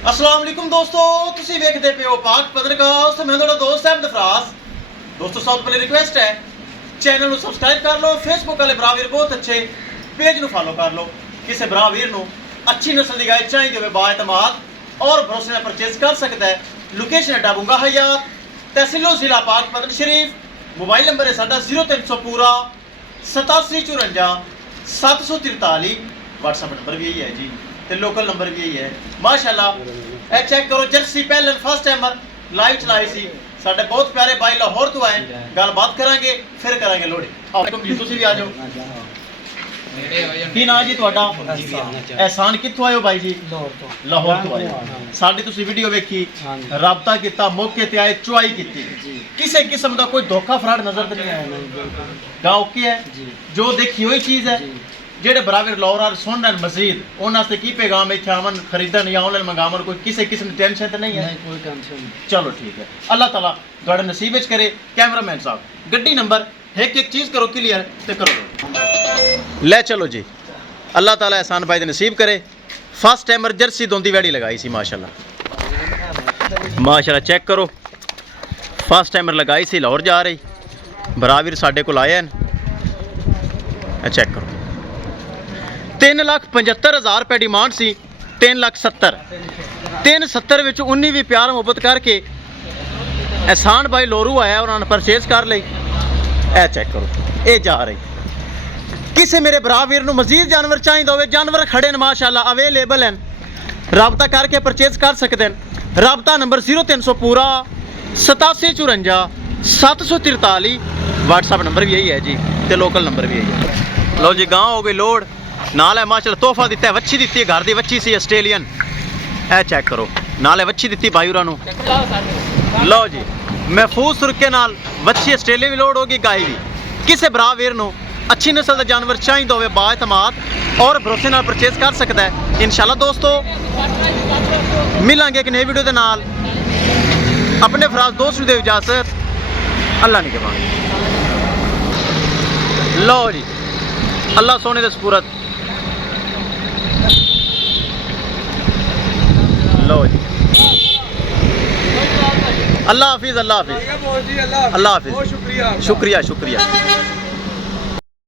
अस्सलाम वालेकुम दोस्तों, तुसी वेखदे पे हो पाक पत्रकार ते मैं तुहाडा दोस्त अहमद फराज। दोस्तों सब पहले रिक्वेस्ट है चैनल को सबसक्राइब कर लो, फेसबुक वाले भरा वीर बहुत अच्छे पेज को फॉलो कर लो। किसी भरा वीर को अच्छी नस्ल की गाय चाहिए हो बाएतमाद और भरोसे में परचेज कर सकता है। लोकेशन है डाबूंगा हयात, तहसीलो जिला पाक पतन शरीफ। मोबाइल नंबर है साडा 0300 पूरा 8754 743। व्हाट्सएप नंबर भी यही है जी, ते लोकल नंबर भी यही है। माशाल्लाह ए चेक करो, जर्सी पहले फर्स्ट टाइमर लाइव चलाई सी। साडे बहुत प्यारे भाई लाहौर तो आए, गलबात करांगे फिर करांगे लोड़ी। वालेकुम जी, तुसी भी आ जाओ। की नाम जी ਤੁਹਾਡਾ? एहसान कित्थों आए हो भाई जी? लाहौर तो आए हो। साडी तुसी वीडियो वेखी, राबता किया, मौके ते आए, चुआई की, किसी किस्म का कोई धोखा फ्रॉड नजर तो नहीं आया? गाँव की है जो देखी हुई चीज़ है। जेडे बराबर लाहौर सुन रहे मजीद उन्होंने की पैगाम इतने आवन खरीदन या ऑनलाइन मंगावन, कोई किसी किस्म की टेंशन तो नहीं है? कोई टेंशन। चलो ठीक है, अल्लाह ताला तुहाडे नसीब विच करे। कैमरामैन साहब गड्डी नंबर एक चीज़ करो क्लियर तो करो ले चलो जी। अल्लाह ताला एहसान भाई दे नसीब करे। फर्स्ट टाइमर जर्सी दोंदी वैड़ी लगाई सी माशाल्लाह माशाल्लाह। चेक करो, फर्स्ट टाइमर लगाई सी, लाहौर जा रही। बराबर साढ़े को आए हैं, चेक करो। 3,75,000 रुपये डिमांड सी, 3,70,000 370 विच 19 भी प्यार मुहब्बत करके एहसान भाई लोरू आया, उन्होंने परचेज कर ली। ए चेक करो, ये जा रही। किसी मेरे भरा वीर नूं मजीद जानवर चाहिए होवे, जानवर खड़े हैं माशाल्लाह, अवेलेबल हैं, राबता करके परचेज कर सकते हैं। राबता नंबर 0300 पूरा 8754 743। व्हाट्सएप नंबर भी यही है जी, तो लोकल नंबर भी यही है। लो जी, गाँव हो गई लोड नाल है माशाल्लाह। तोहफा दिता है, वच्छी दी है, घर की वच्छी सी ऑस्ट्रेलियन। ए चेक करो, नाल है वच्छी दी भाई उन्होंने। लो जी, महफूज सुरखे नाल वच्छी ऑस्ट्रेलियन भी लोड होगी, गाय भी। किसी भरा वीर नूं अच्छी नस्ल का जानवर चाहिए होवे, बाएतमाद और भरोसे नाल परचेज कर सकता है। इंशाल्लाह दोस्तों मिलांगे एक नई वीडियो के नाल। अपने फराज दोस्त दे इजाजत, अल्लाह नहीं के बाद। लो जी, अल्लाह सोने दे सपूरत। लो जी, अल्लाह हाफिज़, अल्लाह हाफिज़, अल्लाह हाफिज़। शुक्रिया शुक्रिया।